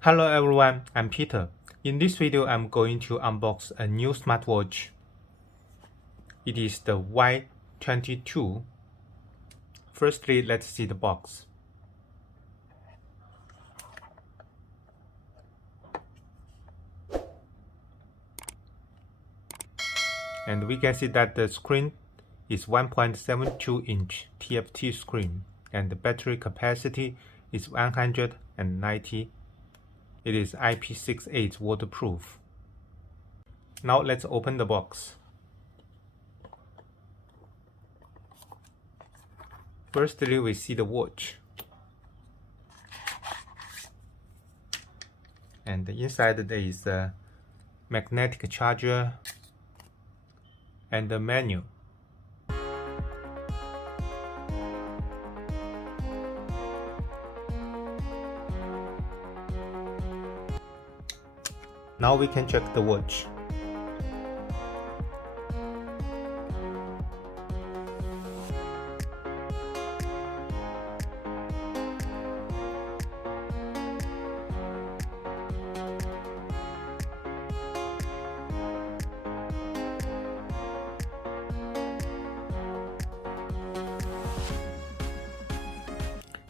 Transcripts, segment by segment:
Hello everyone, I'm Peter. In this video, I'm going to unbox a new smartwatch. It is the Y22. Firstly, let's see the box. And we can see that the screen is 1.72-inch TFT screen and the battery capacity is 190. It is IP68 waterproof. Now let's open the box. Firstly, we see the watch. And inside there is a magnetic charger and the menu. Now we can check the watch.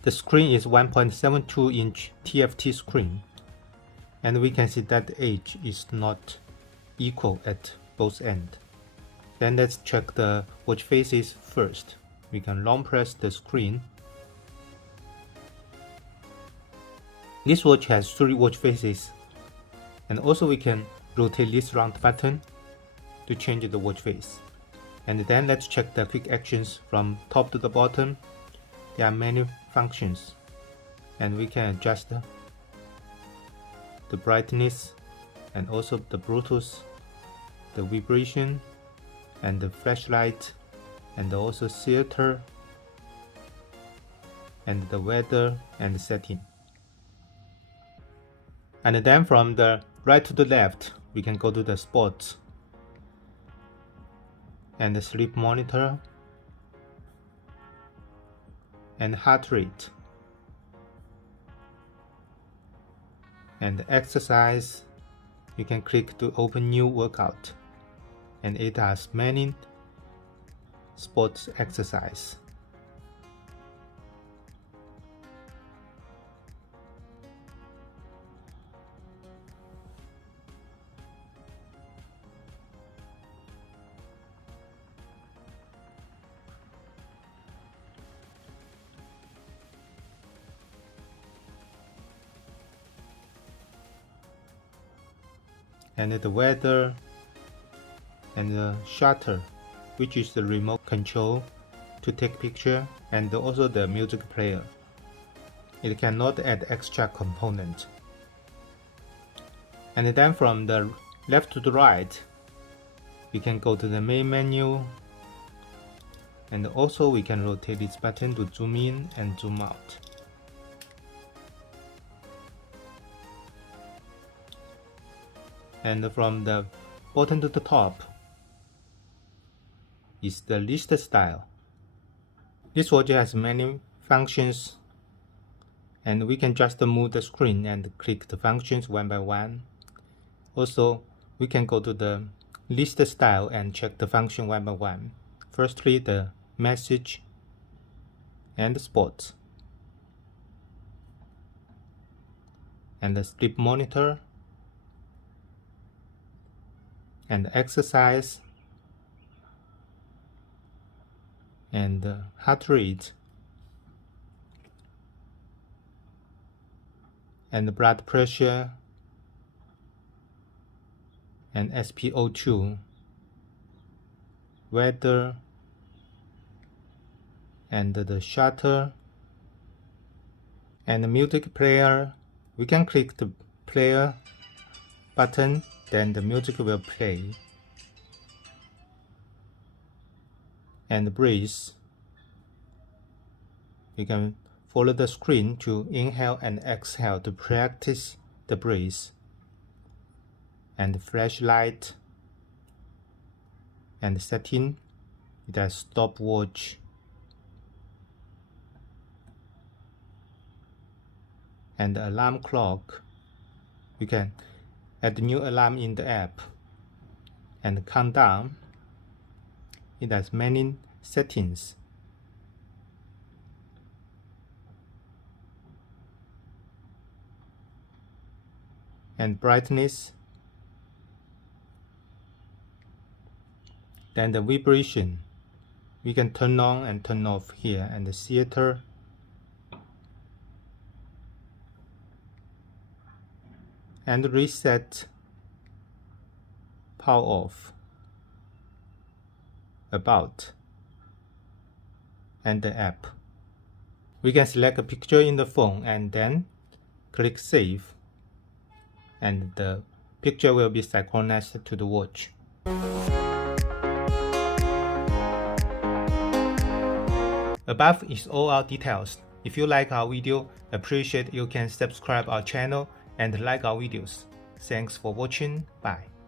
The screen is 1.72-inch TFT screen, and we can see that the edge is not equal at both ends. Then let's check the watch faces first. We can long press the screen. This watch has 3 watch faces, and also we can rotate this round button to change the watch face. And then let's check the quick actions from top to the bottom. There are many functions, and we can adjust the brightness and also the Bluetooth, the vibration, and the flashlight, and also filter, and the weather and the setting. And then from the right to the left, we can go to the sports and the sleep monitor and heart rate and exercise. You can click to open new workout, and it has many sports exercise. And the weather and the shutter, which is the remote control to take picture, and also the music player. It cannot add extra component. And then from the left to the right, we can go to the main menu, and also we can rotate this button to zoom in and zoom out. And from the bottom to the top is the list style. This watch has many functions, and we can just move the screen and click the functions one by one. Also, we can go to the list style and check the function one by one. Firstly, the message and the sports, and the sleep monitor, and exercise, and heart rate, and blood pressure, and SpO2, weather, and the shutter, and the music player. We can click the player button, then the music will play. And breathe. You can follow the screen to inhale and exhale to practice the breath. And flashlight and setting. It has stopwatch and alarm clock we can add a new alarm in the app and count down. It has many settings. And brightness. Then the vibration. We can turn on and turn off here, and the theater. And reset, power off, about, and the app. We can select a picture in the phone and then click save, and the picture will be synchronized to the watch. Above is all our details. If you like our video, appreciate you can subscribe our channel and like our videos. Thanks for watching. Bye.